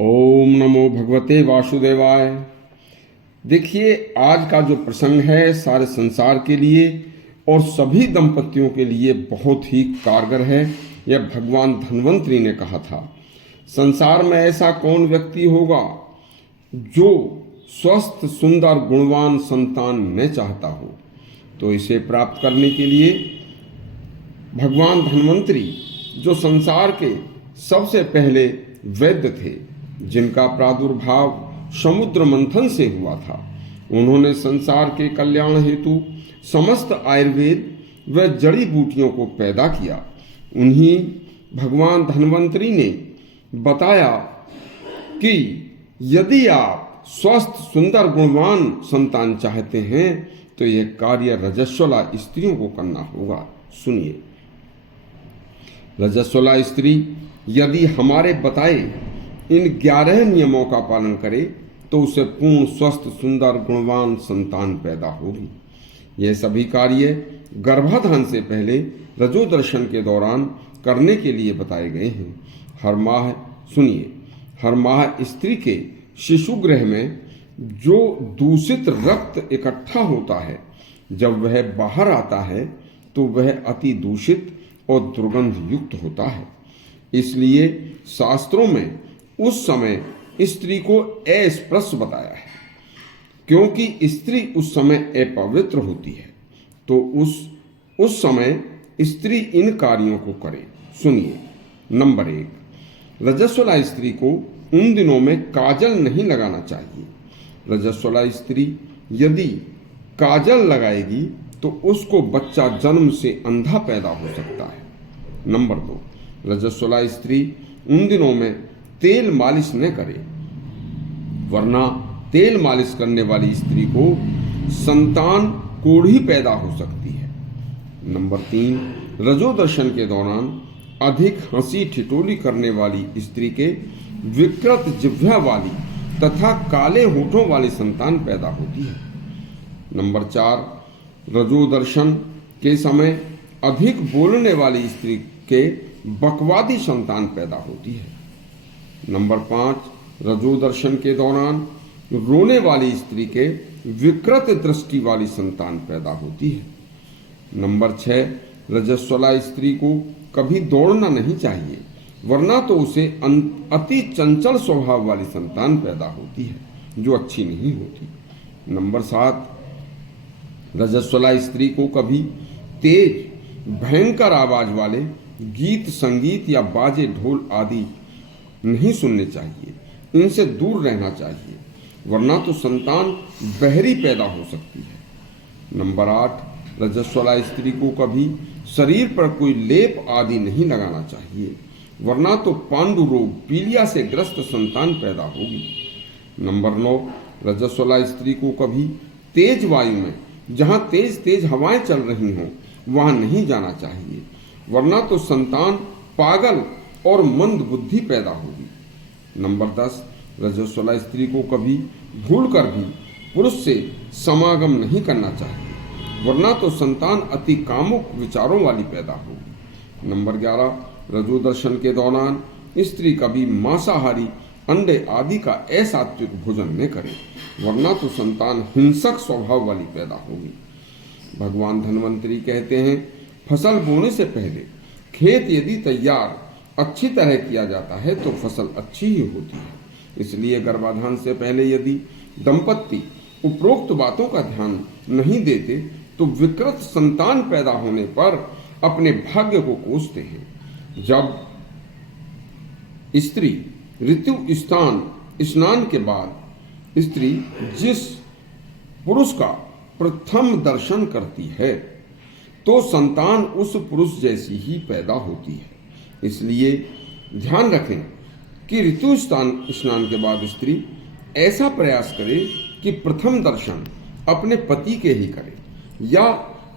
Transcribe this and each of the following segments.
ओम नमो भगवते वासुदेवाय। देखिए, आज का जो प्रसंग है सारे संसार के लिए और सभी दंपतियों के लिए बहुत ही कारगर है। यह भगवान धन्वंतरी ने कहा था, संसार में ऐसा कौन व्यक्ति होगा जो स्वस्थ सुंदर गुणवान संतान न चाहता हो। तो इसे प्राप्त करने के लिए भगवान धन्वंतरी, जो संसार के सबसे पहले वैद्य थे, जिनका प्रादुर्भाव समुद्र मंथन से हुआ था, उन्होंने संसार के कल्याण हेतु समस्त आयुर्वेद व जड़ी बूटियों को पैदा किया। उन्हीं भगवान धन्वंतरी ने बताया कि यदि आप स्वस्थ सुंदर गुणवान संतान चाहते हैं तो यह कार्य रजस्वला स्त्रियों को करना होगा। सुनिए, रजस्वला स्त्री यदि हमारे बताए इन 11 नियमों का पालन करे तो उसे पूर्ण स्वस्थ सुंदर गुणवान संतान पैदा होगी। यह सभी कार्य गर्भाधान से पहले रजोदर्शन के दौरान करने के लिए बताए गए हैं। हर माह स्त्री के शिशुगृह में जो दूषित रक्त इकट्ठा होता है, जब वह बाहर आता है तो वह अति दूषित और दुर्गंध युक्त होता है। इसलिए शास्त्रों में उस समय स्त्री को अस्पृश्य बताया है, क्योंकि स्त्री उस समय अपवित्र होती है। तो उस समय स्त्री इन कार्यों को करे। सुनिए, नंबर 1, रजस्वला स्त्री को उन दिनों में काजल नहीं लगाना चाहिए। रजस्वला स्त्री यदि काजल लगाएगी तो उसको बच्चा जन्म से अंधा पैदा हो सकता है। नंबर 2, रजस्वला स्त्री उन दिनों में तेल मालिश न करे, वरना तेल मालिश करने वाली स्त्री को संतान कोढ़ी पैदा हो सकती है। नंबर 3, रजोदर्शन के दौरान अधिक हंसी ठिठोली करने वाली स्त्री के विकृत जिह्वा वाली तथा काले होठों वाली संतान पैदा होती है। नंबर 4, रजोदर्शन के समय अधिक बोलने वाली स्त्री के बकवादी संतान पैदा होती है। नंबर 5, रजोदर्शन के दौरान रोने वाली स्त्री के विकृत दृष्टि वाली संतान पैदा होती है। नंबर 6, रजस्वला स्त्री को कभी दौड़ना नहीं चाहिए, वरना तो उसे अति चंचल स्वभाव वाली संतान पैदा होती है, जो अच्छी नहीं होती। नंबर 7, रजस्वला स्त्री को कभी तेज भयंकर आवाज वाले गीत संगीत या बाजे ढोल आदि नहीं सुनने चाहिए, इनसे दूर रहना चाहिए, वरना तो संतान बहरी पैदा हो सकती है। नंबर 8, रजस्वला स्त्री को कभी शरीर पर कोई लेप आदि नहीं लगाना चाहिए, वरना तो पांडु रोग पीलिया से ग्रस्त संतान पैदा होगी। नंबर 9, रजस्वला स्त्री को कभी तेज वायु में, जहां तेज तेज हवाएं चल रही हों, वहां नहीं जाना चाहिए, वरना तो संतान पागल और मंद बुद्धि पैदा होगी। नंबर 10, रजस्वला स्त्री को कभी भूलकर भी पुरुष से समागम नहीं करना चाहिए, वरना तो संतान अति कामुक विचारों वाली पैदा होगी। नंबर 11, रजोदर्शन के दौरान स्त्री कभी मांसाहारी अंडे आदि का असात्विक भोजन न करे, वरना तो संतान हिंसक स्वभाव वाली पैदा होगी। भगवान धन्वंतरी कहते हैं, फसल बोने से पहले खेत यदि तैयार अच्छी तरह किया जाता है तो फसल अच्छी ही होती है। इसलिए गर्भाधान से पहले यदि दंपत्ति उपरोक्त बातों का ध्यान नहीं देते तो विकृत संतान पैदा होने पर अपने भाग्य को कोसते हैं। जब स्त्री ऋतु स्नान के बाद स्त्री जिस पुरुष का प्रथम दर्शन करती है तो संतान उस पुरुष जैसी ही पैदा होती है। इसलिए ध्यान रखें कि ऋतु स्नान के बाद स्त्री ऐसा प्रयास करे कि प्रथम दर्शन अपने पति के ही करे, या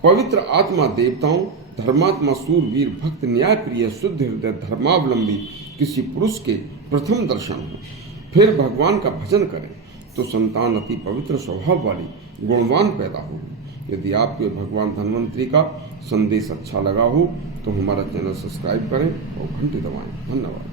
पवित्र आत्मा देवताओं, धर्मात्मा, सूरवीर, भक्त, न्याय प्रिय, शुद्ध हृदय, धर्मावलंबी किसी पुरुष के प्रथम दर्शन हो, फिर भगवान का भजन करें तो संतान अति पवित्र स्वभाव वाली गुणवान पैदा होगी। यदि आपको भगवान धन्वंतरी का संदेश अच्छा लगा हो तो हमारा चैनल सब्सक्राइब करें और घंटी दबाएं। धन्यवाद।